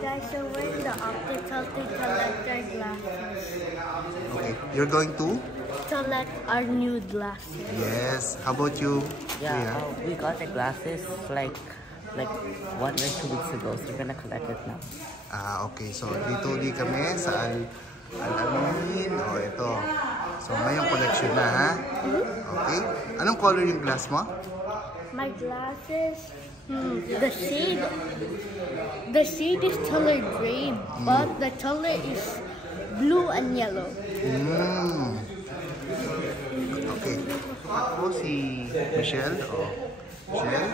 guys are wearing the optical to collect their glasses. Okay, you're going to? Collect our new glasses. Yes. How about you? Yeah, we got the glasses like 1 or 2 weeks ago, so we're gonna collect it now. Okay. So, dito ulit kami sa Al-Amin. Oh, ito. So, ngayong collection na, ha? Okay. Anong color yung glass mo? My glasses, the shade is color gray, but the color is blue and yellow. Okay. Ako si Michelle. Michelle?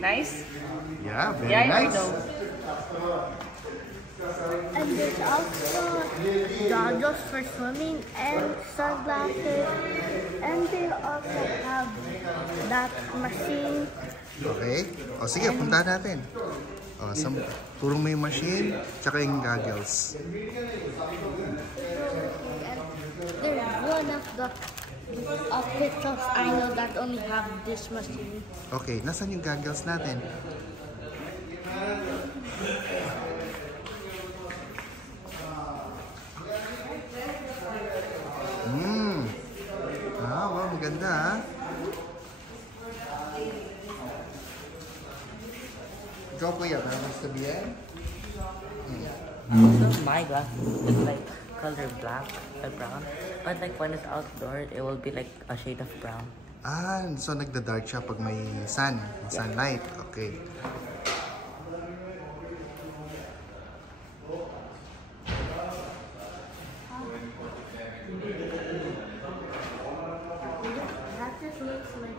Nice? Yeah, very nice. And there's also goggles for swimming and sunglasses. And they also have that machine. Okay. O sige, puntahan natin. Turong mo yung machine, tsaka yung goggles. And there's one of the opticals I know that only have this machine. Okay, nasan yung goggles natin? Wow, maganda, ha? Ikaw, kuya, meron sabihin? Also, my glasses is like color black and brown, but like when it's outdoors, it will be like a shade of brown. So nagda-dark siya pag may sunlight. Okay. That just looks like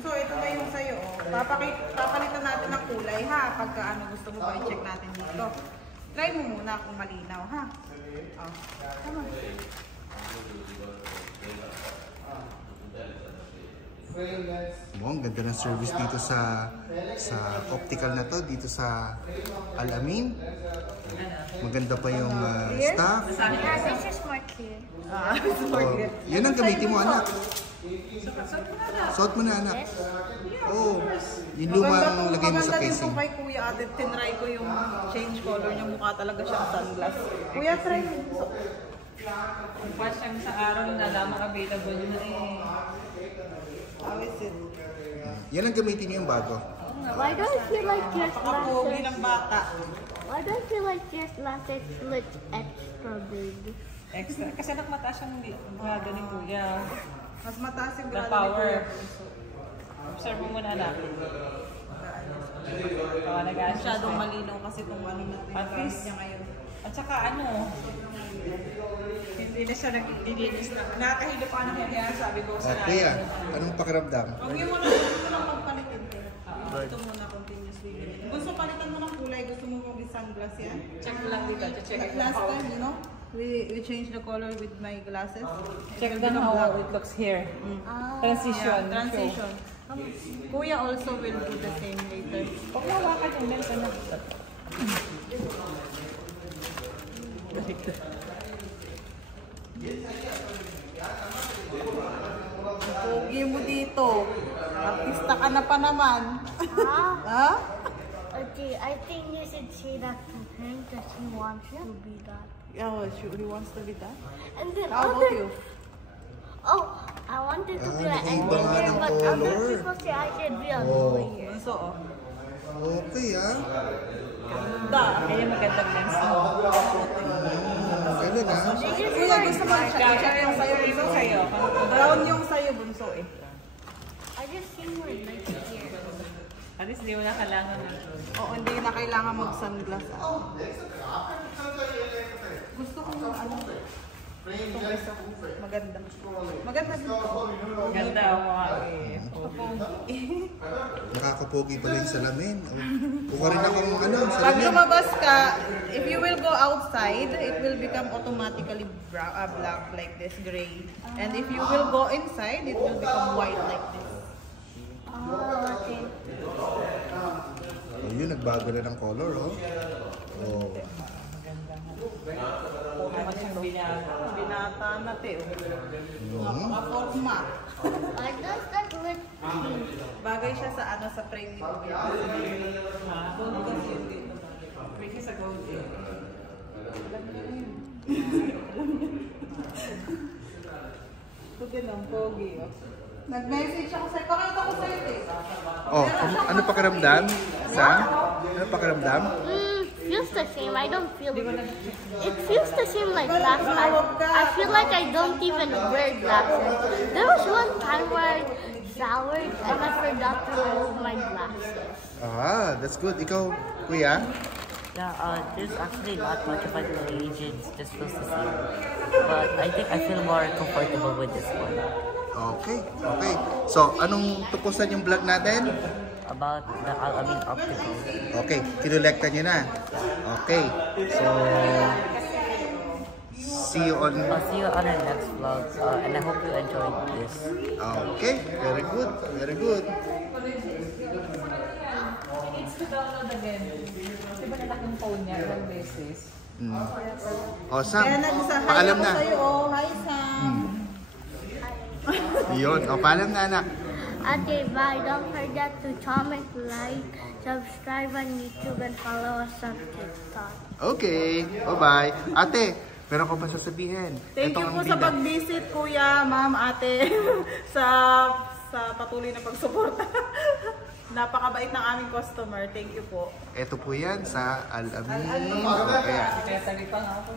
So, ito na yung sa'yo. Papalitan natin ng kulay, ha? Pagka gusto mo ba, i-check natin dito. Try mo muna kung malinaw, ha? Come on. Ang ganda ng service dito sa optical na to, dito sa Al-Amin. Maganda pa yung staff. yeah, this is more clear. Yan ang gamitin mo, anak. Suot mo na, anak. Yung lumang lagay mo sa Maganda din casing. po kay Kuya Ate. Tinry ko yung change color niya. Mukha talaga siyang sunglass. Kuya, try mo. Watch time sa araw na lamang available yun na How is it? Yan ang gamitin niyo yung bago. Why do I feel like your Napaka-pogi glasses? ng bata. Why do I feel like your glasses look extra big? extra. Kasi mataas yung grado ni Kuya. Mas mataas yung The grado ni power. Kuya. Observe mo muna anak. Masyadong malinaw kasi kung ano natin At least, niya ngayon. at saka hindi na siya nagdilinis na. Nakakahilo pa na kaya sabi ko sa Kuya, anong pakiramdam? Huwag mo lang magpalitin. Gusto mo na continuously. Gusto palitan mo ng kulay, gusto mo mong sunglass yan? Check mo lang dito. Check Like last time, you know, we changed the color with my glasses. Check down how it looks here. Transition. Yeah, transition. Kuya also will do the same later. Huwag mo hawakan yung lens na. Pogi mo dito. Artista ka na pa naman. Ha? Okay, I think you should say that to him because he wants to be that. Yeah, well, he wants to be that. And then How about you? Oh, I wanted to be an nag-iba nga engineer, ng but other color. people say I should be a lawyer. So, Okay, ha? Kaya magandang lens mo. Kailan, ha? kuya, gusto mo check yung sa'yo, bunso. Sa'yo. Brown yung sa'yo, bunso eh. I just see more like here. At least di mo na kailangan na. Oo, hindi na kailangan mag-sunglass. Gusto ko yung ano. Ito guys, maganda. Maganda din to. Ganda ako nga eh. Nakakapogi pala yung salamin. Kuha rin akong ano, Pag salamin. lumabas ka, if you will go outside, it will become automatically black like this, gray. And if you will go inside, it will become white like this. Oh, okay. Oh, yun, nagbago na ng color, oh. Oh. Binata na te. Mhm. Forma. Why does that look Bagay siya sa ano sa frame ni Kuya. Gold kasi yun dito. Crazy sa gold eh. Ito din ang pogi. Oh. Nag-message ako sa'yo. Pakita ko sa'yo eh. Oh, ano pakiramdam? Sam? Ano pakiramdam? feels the same. I don't feel it. It feels the same like last time. I feel like I don't even wear glasses. There was one time where I showered and I forgot to remove my glasses. Ah, that's good. Ikaw, kuya? Yeah, there's actually not much of a change. It just feels the same. But I think I feel more comfortable with this one. Okay, okay. So, anong tupusan yung vlog natin? About the Al-Amin Optical. Okay, kinolekta nyo na. Okay, so see you on... I'll see you on our next vlog, and I hope you enjoyed this. Okay, very good, very good. It's to download again. Diba nalak yung phone niya ilang beses? Oh, Sam, Kaya nagsahay paalam ako na. sa'yo. Oh, hi Sam. Yun, oh, paalam na anak. Okay, bye. Don't forget to comment, like, subscribe on YouTube, and follow us on TikTok. Okay, bye-bye. Ate, meron ko pa sasabihin. Thank Ito you ang po sa bida. pag-visit, kuya, ma'am, ate, sa patuloy na pagsuporta. Napakabait ng aming customer. Thank you po. Ito po yan sa Al-Amin. Kaya tagi pa nga ako.